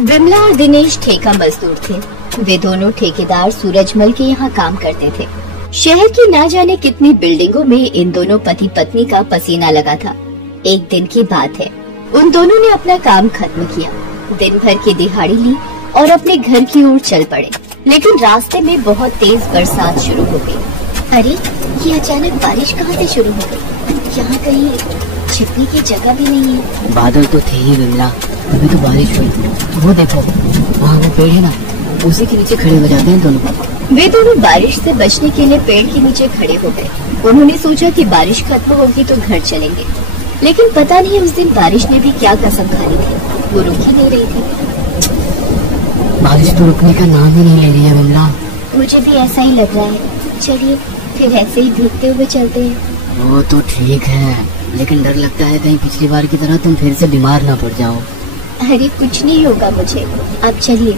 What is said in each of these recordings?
विमला और दिनेश ठेका मजदूर थे। वे दोनों ठेकेदार सूरजमल के यहाँ काम करते थे। शहर की ना जाने कितनी बिल्डिंगों में इन दोनों पति पत्नी का पसीना लगा था। एक दिन की बात है, उन दोनों ने अपना काम खत्म किया, दिन भर की दिहाड़ी ली और अपने घर की ओर चल पड़े। लेकिन रास्ते में बहुत तेज बरसात शुरू हो गई। अरे, ये अचानक बारिश कहाँ से शुरू हो गई? यहाँ कहीं छिपने की जगह भी नहीं है। बादल तो थे ही विमला, अभी तो बारिश हुई। वो देखो, वहाँ वो पेड़ है ना, उसी के नीचे खड़े हो जाते हैं दोनों। वे दोनों बारिश से बचने के लिए पेड़ के नीचे खड़े हो गए। उन्होंने सोचा कि बारिश खत्म होगी तो घर चलेंगे, लेकिन पता नहीं उस दिन बारिश ने भी क्या कसम खा ली थी, वो रुक ही नहीं रही थी। बारिश तो रुकने का नाम ही नहीं ले रही है विमला। मुझे भी ऐसा ही लग रहा है। चलिए फिर ऐसे ही भीगते हुए चलते हैं। वो तो ठीक है, लेकिन डर लगता है कहीं पिछली बार की तरह तुम फिर से बीमार ना पड़ जाओ। अरे कुछ नहीं होगा मुझे, अब चलिए।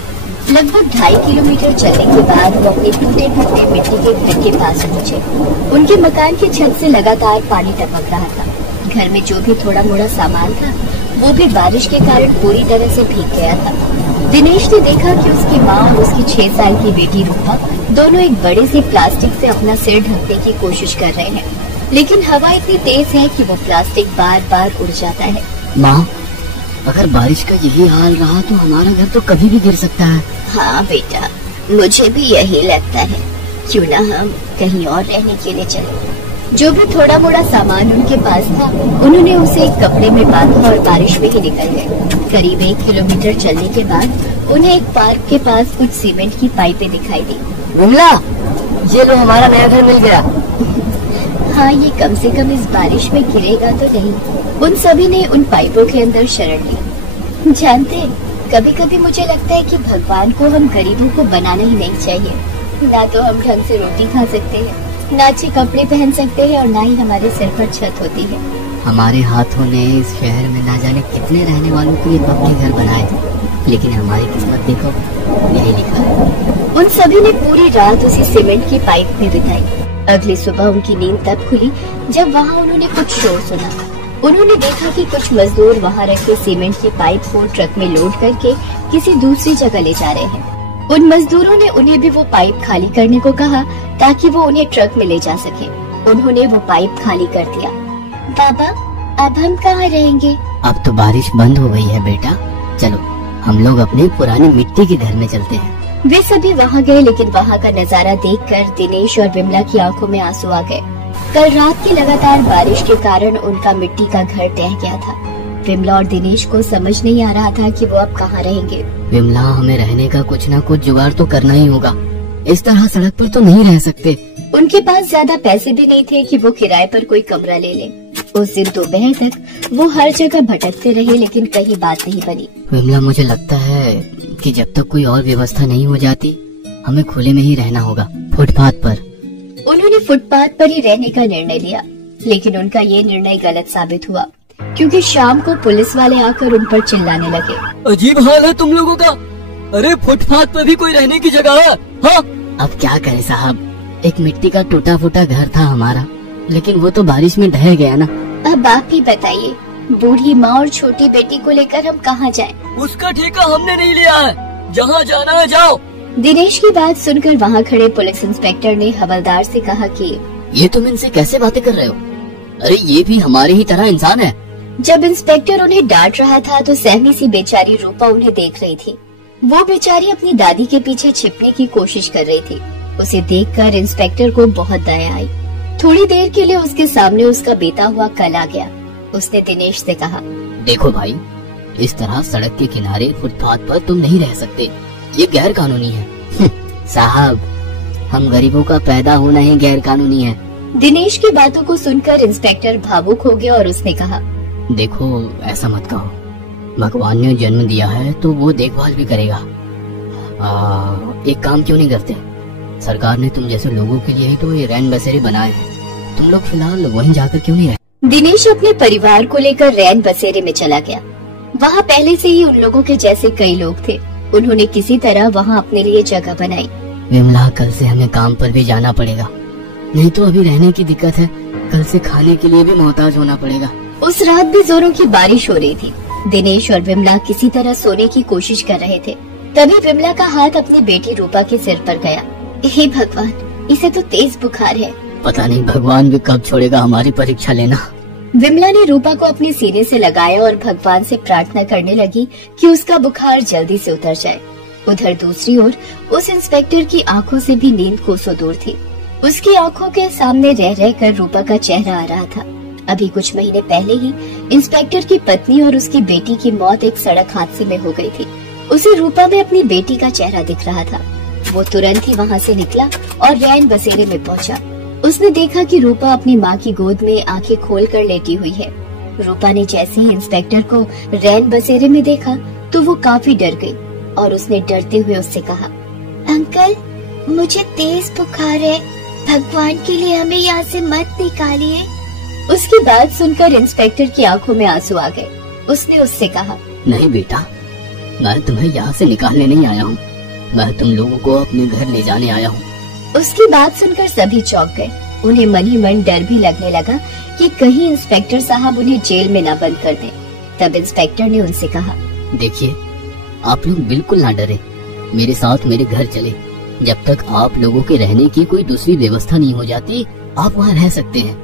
लगभग 2.5 किलोमीटर चलने के बाद वो अपने टूटे फूटे मिट्टी के घर के पास पहुँचे। उनके मकान की छत से लगातार पानी टपक रहा था। घर में जो भी थोड़ा मोड़ा सामान था वो भी बारिश के कारण पूरी तरह से भीग गया था। दिनेश ने देखा कि उसकी माँ और उसकी 6 साल की बेटी रूपा दोनों एक बड़े से प्लास्टिक से अपना सिर ढकने की कोशिश कर रहे हैं, लेकिन हवा इतनी तेज है कि वो प्लास्टिक बार बार उड़ जाता है। माँ, अगर बारिश का यही हाल रहा तो हमारा घर तो कभी भी गिर सकता है। हाँ बेटा, मुझे भी यही लगता है। क्यों ना हम कहीं और रहने के लिए चले। जो भी थोड़ा मोड़ा सामान उनके पास था उन्होंने उसे एक कपड़े में बांधा और बारिश में ही निकल गए। करीब 1 किलोमीटर चलने के बाद उन्हें एक पार्क के पास कुछ सीमेंट की पाइपें दिखाई दी। विमला, ये लो हमारा नया घर मिल गया। हाँ, ये कम से कम इस बारिश में गिरेगा तो नहीं। उन सभी ने उन पाइपों के अंदर शरण ली। जानते, कभी कभी मुझे लगता है कि भगवान को हम गरीबों को बनाना ही नहीं चाहिए। ना तो हम ढंग से रोटी खा सकते हैं, ना अच्छे कपड़े पहन सकते हैं और ना ही हमारे सिर पर छत होती है। हमारे हाथों ने इस शहर में ना जाने कितने रहने वालों के लिए पक्के घर बनाए, लेकिन हमारी किस्मत देखो, यही लिखा है। उन सभी ने पूरी रात उसी सीमेंट की पाइप में बिताई। अगली सुबह उनकी नींद तब खुली जब वहाँ उन्होंने कुछ शोर सुना। उन्होंने देखा कि कुछ मजदूर वहाँ रखे सीमेंट की पाइप को ट्रक में लोड करके किसी दूसरी जगह ले जा रहे हैं। उन मजदूरों ने उन्हें भी वो पाइप खाली करने को कहा ताकि वो उन्हें ट्रक में ले जा सके। उन्होंने वो पाइप खाली कर दिया। बाबा, अब हम कहाँ रहेंगे? अब तो बारिश बंद हो गई है बेटा, चलो हम लोग अपने पुराने मिट्टी के घर में चलते हैं। वे सभी वहाँ गए, लेकिन वहाँ का नजारा देखकर दिनेश और विमला की आंखों में आंसू आ गए। कल रात की लगातार बारिश के कारण उनका मिट्टी का घर ढह गया था। विमला और दिनेश को समझ नहीं आ रहा था कि वो अब कहाँ रहेंगे। विमला, हमें रहने का कुछ न कुछ जुगाड़ तो करना ही होगा। इस तरह सड़क पर तो नहीं रह सकते। उनके पास ज्यादा पैसे भी नहीं थे कि वो किराए पर कोई कमरा ले ले। उस दिन दोपहर तक वो हर जगह भटकते रहे, लेकिन कहीं बात नहीं बनी। विमला, मुझे लगता है कि जब तक कोई और व्यवस्था नहीं हो जाती हमें खुले में ही रहना होगा, फुटपाथ पर। उन्होंने फुटपाथ पर ही रहने का निर्णय लिया, लेकिन उनका ये निर्णय गलत साबित हुआ, क्योंकि शाम को पुलिस वाले आकर उन पर चिल्लाने लगे। अजीब हाल है तुम लोगों का। अरे फुटपाथ पर भी कोई रहने की जगह है? हाँ? अब क्या करें साहब, एक मिट्टी का टूटा फूटा घर था हमारा, लेकिन वो तो बारिश में ढह गया ना। अब आप ही बताइए, बूढ़ी माँ और छोटी बेटी को लेकर हम कहाँ जाएं? उसका ठेका हमने नहीं लिया है, जहाँ जाना है जाओ। दिनेश की बात सुनकर वहाँ खड़े पुलिस इंस्पेक्टर ने हवलदार से कहा कि ये तुम इनसे कैसे बातें कर रहे हो? अरे ये भी हमारे ही तरह इंसान है। जब इंस्पेक्टर उन्हें डांट रहा था तो सहमी सी बेचारी रूपा उन्हें देख रही थी। वो बेचारी अपनी दादी के पीछे छिपने की कोशिश कर रही थी। उसे देखकर इंस्पेक्टर को बहुत दया आई। थोड़ी देर के लिए उसके सामने उसका बीता हुआ कल आ गया। उसने दिनेश से कहा, देखो भाई, इस तरह सड़क के किनारे फुटपाथ पर तुम नहीं रह सकते, ये गैर कानूनी है। साहब, हम गरीबों का पैदा होना ही गैर कानूनी है। दिनेश की बातों को सुनकर इंस्पेक्टर भावुक हो गया और उसने कहा, देखो ऐसा मत कहो, भगवान ने जन्म दिया है तो वो देखभाल भी करेगा। एक काम क्यों नहीं करते, सरकार ने तुम जैसे लोगों के लिए ही तो ये रैन बसेरे बनाए हैं, तुम लोग फिलहाल वहीं जाकर क्यों नहीं रहे? दिनेश अपने परिवार को लेकर रैन बसेरे में चला गया। वहाँ पहले से ही उन लोगों के जैसे कई लोग थे। उन्होंने किसी तरह वहाँ अपने लिए जगह बनाई। विमला, कल से हमें काम पर भी जाना पड़ेगा, नहीं तो अभी रहने की दिक्कत है, कल से खाने के लिए भी मोहताज होना पड़ेगा। उस रात भी जोरों की बारिश हो रही थी। दिनेश और विमला किसी तरह सोने की कोशिश कर रहे थे। तभी विमला का हाथ अपनी बेटी रूपा के सिर पर गया। हे भगवान, इसे तो तेज बुखार है। पता नहीं भगवान भी कब छोड़ेगा हमारी परीक्षा लेना। विमला ने रूपा को अपने सीने से लगाया और भगवान से प्रार्थना करने लगी कि उसका बुखार जल्दी से उतर जाए। उधर दूसरी ओर उस इंस्पेक्टर की आंखों से भी नींद कोसों दूर थी। उसकी आंखों के सामने रह रह कर रूपा का चेहरा आ रहा था। अभी कुछ महीने पहले ही इंस्पेक्टर की पत्नी और उसकी बेटी की मौत एक सड़क हादसे में हो गई थी। उसे रूपा में अपनी बेटी का चेहरा दिख रहा था। वो तुरंत ही वहाँ से निकला और रैन बसेरे में पहुँचा। उसने देखा कि रूपा अपनी माँ की गोद में आंखें खोलकर लेटी हुई है। रूपा ने जैसे ही इंस्पेक्टर को रैन बसेरे में देखा तो वो काफी डर गई और उसने डरते हुए उससे कहा, अंकल, मुझे तेज बुखार है, भगवान के लिए हमें यहाँ से मत निकालिए। उसकी बात सुनकर इंस्पेक्टर की आंखों में आंसू आ गए। उसने उससे कहा, नहीं बेटा, मैं तुम्हें यहाँ से निकालने नहीं आया हूँ, मैं तुम लोगों को अपने घर ले जाने आया हूँ। उसकी बात सुनकर सभी चौंक गए। उन्हें मन ही मन डर भी लगने लगा कि कहीं इंस्पेक्टर साहब उन्हें जेल में न बंद कर दें। तब इंस्पेक्टर ने उनसे कहा, देखिए, आप लोग बिल्कुल ना डरे, मेरे साथ मेरे घर चले। जब तक आप लोगों के रहने की कोई दूसरी व्यवस्था नहीं हो जाती, आप वहाँ रह सकते हैं।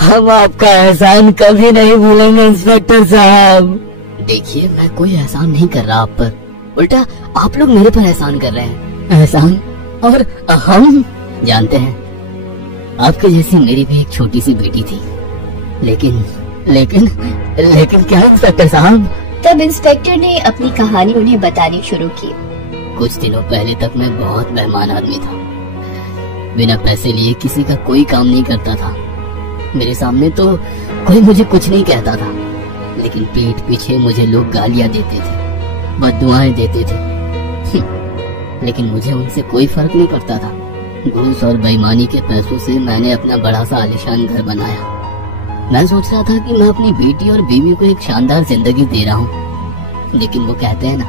हम आपका एहसान कभी नहीं भूलेंगे इंस्पेक्टर साहब। देखिए, मैं कोई एहसान नहीं कर रहा आप पर, उल्टा आप लोग मेरे पर एहसान कर रहे हैं। एहसान? और हम जानते हैं, आपके जैसी मेरी भी एक छोटी सी बेटी थी, लेकिन लेकिन लेकिन क्या इंस्पेक्टर साहब? तब इंस्पेक्टर ने अपनी कहानी उन्हें बतानी शुरू की। कुछ दिनों पहले तक मैं बहुत बेईमान आदमी था। बिना पैसे लिए किसी का कोई काम नहीं करता था। मेरे सामने तो कोई मुझे कुछ नहीं कहता था, लेकिन पीठ पीछे मुझे लोग गालियां देते थे, बददुआएं देते थे। लेकिन मुझे उनसे कोई फर्क नहीं पड़ता था। घूस और बेईमानी के पैसों से मैंने अपना बड़ा सा आलीशान घर बनाया। मैं सोच रहा था कि मैं अपनी बेटी और बीवी को एक शानदार जिंदगी दे रहा हूँ, लेकिन वो कहते हैं ना,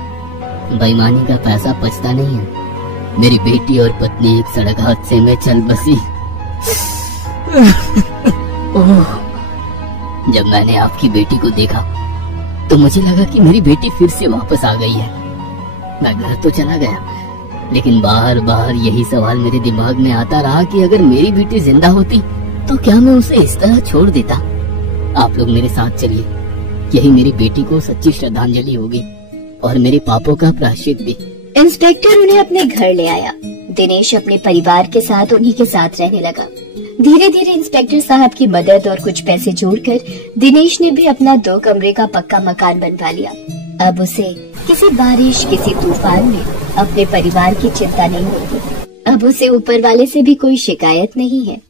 बेईमानी का पैसा पचता नहीं है। मेरी बेटी और पत्नी एक सड़क हादसे में चल बसी। जब मैंने आपकी बेटी को देखा तो मुझे लगा कि मेरी बेटी फिर से वापस आ गई है। मैं घर तो चला गया, लेकिन बार बार यही सवाल मेरे दिमाग में आता रहा कि अगर मेरी बेटी जिंदा होती तो क्या मैं उसे इस तरह छोड़ देता? आप लोग मेरे साथ चलिए, यही मेरी बेटी को सच्ची श्रद्धांजलि होगी और मेरे पापों का प्रायश्चित भी। इंस्पेक्टर उन्हें अपने घर ले आया। दिनेश अपने परिवार के साथ उन्हीं के साथ रहने लगा। धीरे धीरे इंस्पेक्टर साहब की मदद और कुछ पैसे जोड़कर दिनेश ने भी अपना 2 कमरे का पक्का मकान बनवा लिया। अब उसे किसी बारिश, किसी तूफान में अपने परिवार की चिंता नहीं होती। अब उसे ऊपर वाले से भी कोई शिकायत नहीं है।